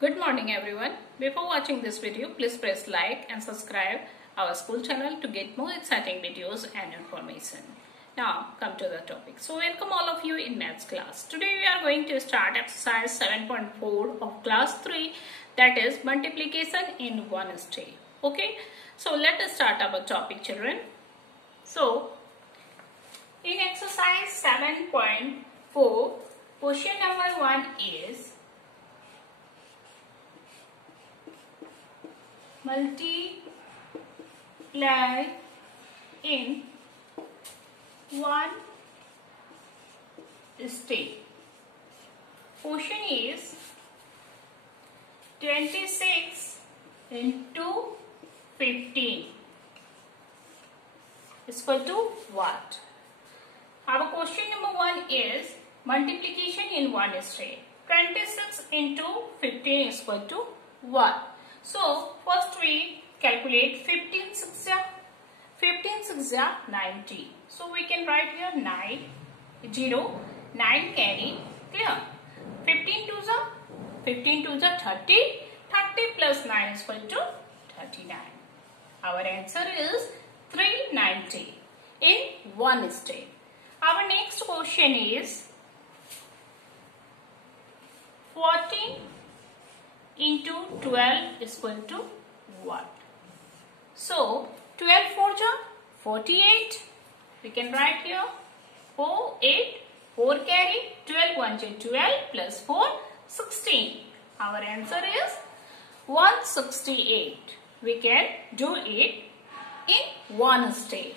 Good morning everyone. Before watching this video, please press like and subscribe our school channel to get more exciting videos and information. Now come to the topic. So welcome all of you in maths class. Today we are going to start exercise 7.4 of class 3, that is multiplication in one step. Okay. So let us start our topic, children. So in exercise 7.4, question number 1 is multiply in one step. Question is 26 into 15 is equal to what? Our question number 1 is multiplication in one step. 26 into 15 is equal to what? So first we calculate 15 6 90. So we can write here 9 carry, clear. 15 2 30. 30 plus 9 is equal to 39. Our answer is 390 in one step. Our next question is 14 into 12 is equal to what? So 12 4 48. We can write here 4 carry, 12 1 12 plus 4 16. Our answer is 168. We can do it in one step.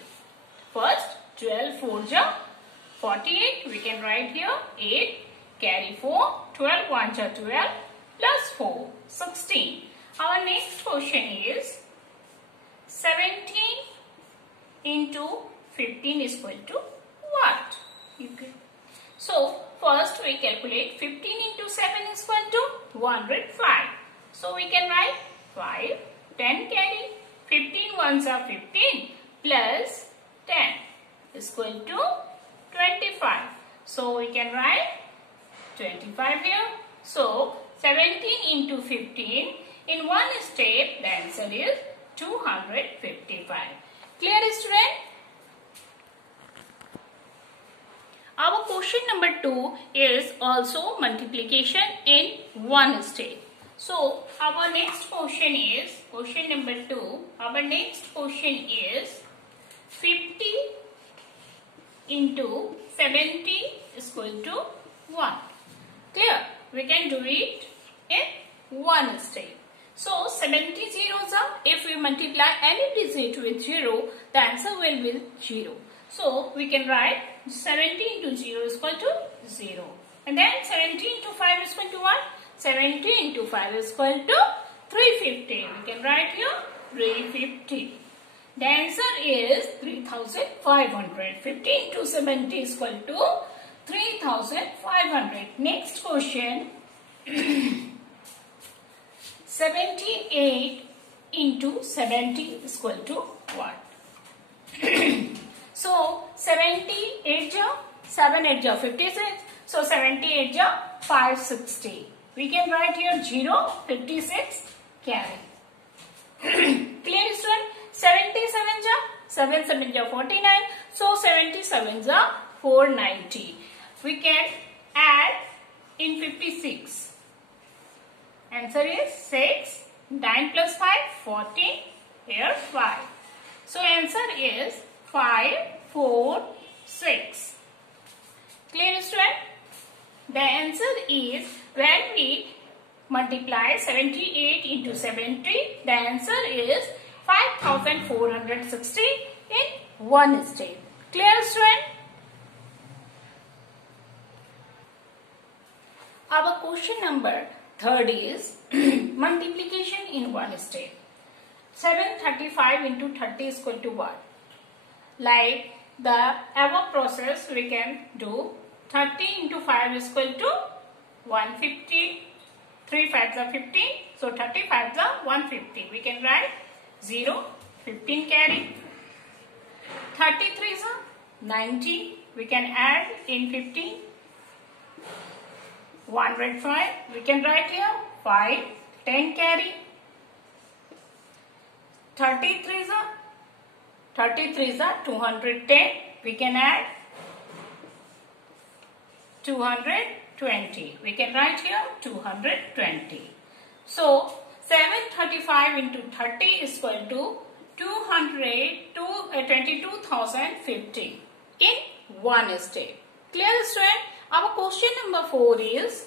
First 12 4 48. We can write here 8 carry 4, 12 1 12 plus 4, 16. Our next question is 17 into 15 is equal to what? So first we calculate 15 into 7 is equal to 105. So we can write 5, 10 carry, 15 ones are 15 plus 10 is equal to 25. So we can write 25 here. So 17 into 15 in one step, the answer is 255. Clear, student? Our question number 2 is also multiplication in one step. So our next question is question number 2. Our next question is 50 into 70 is equal to 1. Clear? We can do it in one step. So 70 zeros are, if we multiply any digit with 0, the answer will be 0. So we can write 70 into 0 is equal to 0. And then 70 into 5 is equal to what? 70 into 5 is equal to 350. We can write here 350. The answer is 3500. 50 into 70 is equal to 3500. Next question. 78 into 70 is equal to what? So 78 7 8 56. So 78 560. We can write here 0 56 carry. Clear, student? 77 7 7 49. So 77 490. We can add in 56. Answer is 6. 9 plus 5 14. Here 5. So answer is 5 4 6. Clear, student? The answer is when we multiply 78 into 70, the answer is 5460 in one step. Clear, student? Our question number 3rd is multiplication in one step. 735 into 30 is equal to what? Like the above process, we can do 30 into 5 is equal to 150. 3 5s are 15. So 30 5s are 150. We can write 0, 15 carry. 33s are 90. We can add in 15. 105. We can write here 5, 10 carry. 33s are 210. We can add 220. We can write here 220. So 735 into 30 is equal to 22,050 in one step. Clear, student? Our question number 4 is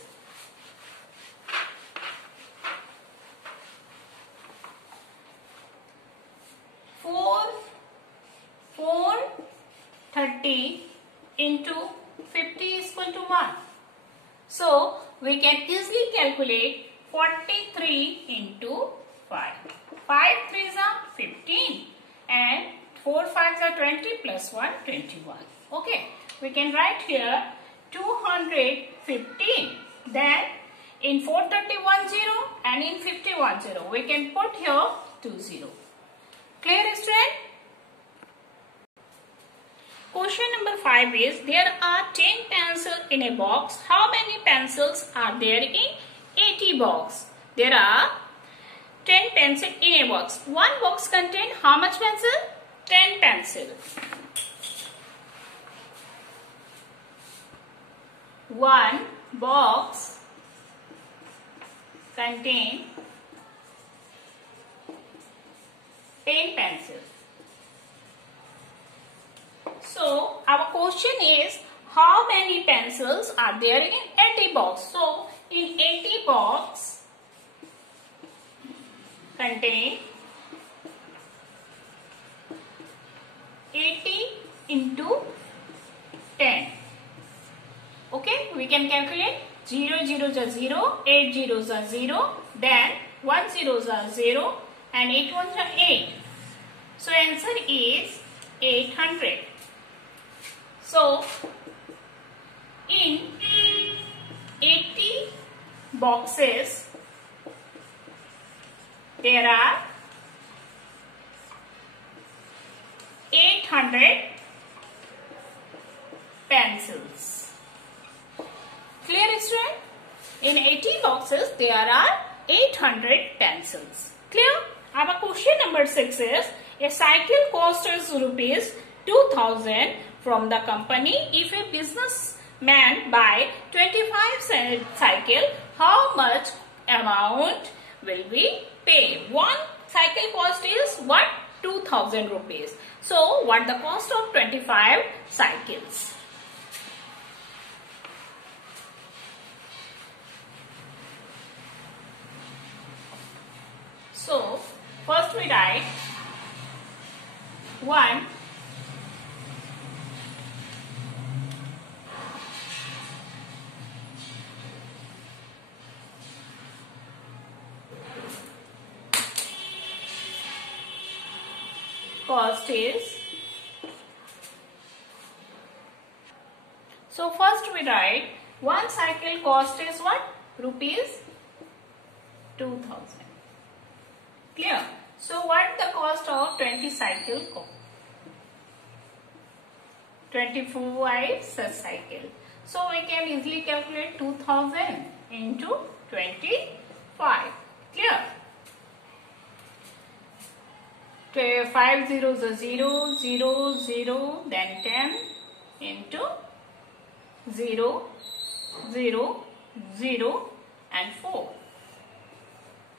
four 30 into 50 is equal to 1. So we can easily calculate 43 into 5. 5 3s are 15 and 4 5s are 20 plus 1 21. Okay, we can write here 215. Then in 431 0 and in 51 0 we can put here 20. Clear, student? Question number 5 is, there are 10 pencils in a box. How many pencils are there in 80 box? There are 10 pencils in a box. One box contains how much pencil? 10 pencils. One box contains 10 pencils. So our question is, how many pencils are there in 80 box? So in 80 box contain 80 into 10. Okay, we can calculate 0 0s are 0, 8 0s are 0, then 1 0s are 0 and 8 1s are 8. So answer is 800. So in 80 boxes there are 800 pencils. Clear, student? In 80 boxes there are 800 pencils. Clear? Our question number 6 is, a cycle costs rupees 2000 from the company. If a businessman buy 25 cycle, how much amount will we pay? One cycle cost is what? 2000 rupees. So what the cost of 25 cycles? So first we write 1 cost is, so first we write one cycle cost is what? Rupees 2000. Clear? So what the cost of 20 cycle? 25 such cycle. So we can easily calculate 2000 into 25. Clear? 5 zeros are 0, 0, 0, then 10 into 0, 0, 0 and 4.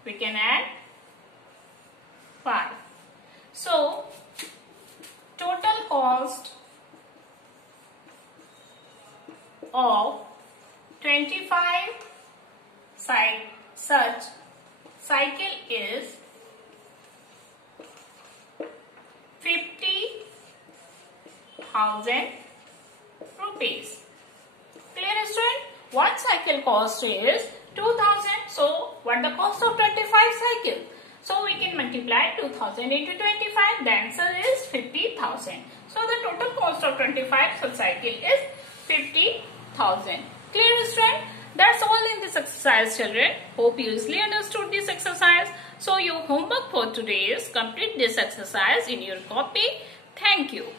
We can add 5. So total cost of 25 such cycle is 50,000 rupees. Clear, student? One cycle cost is 2000. So what the cost of 25 cycle? So we can multiply 2000 into 25. The answer is 50,000. So the total cost of 25 such cycle is 50,000. Clear, student? That's all in this exercise, children. Hope you easily understood this exercise. So your homework for today is complete this exercise in your copy. Thank you.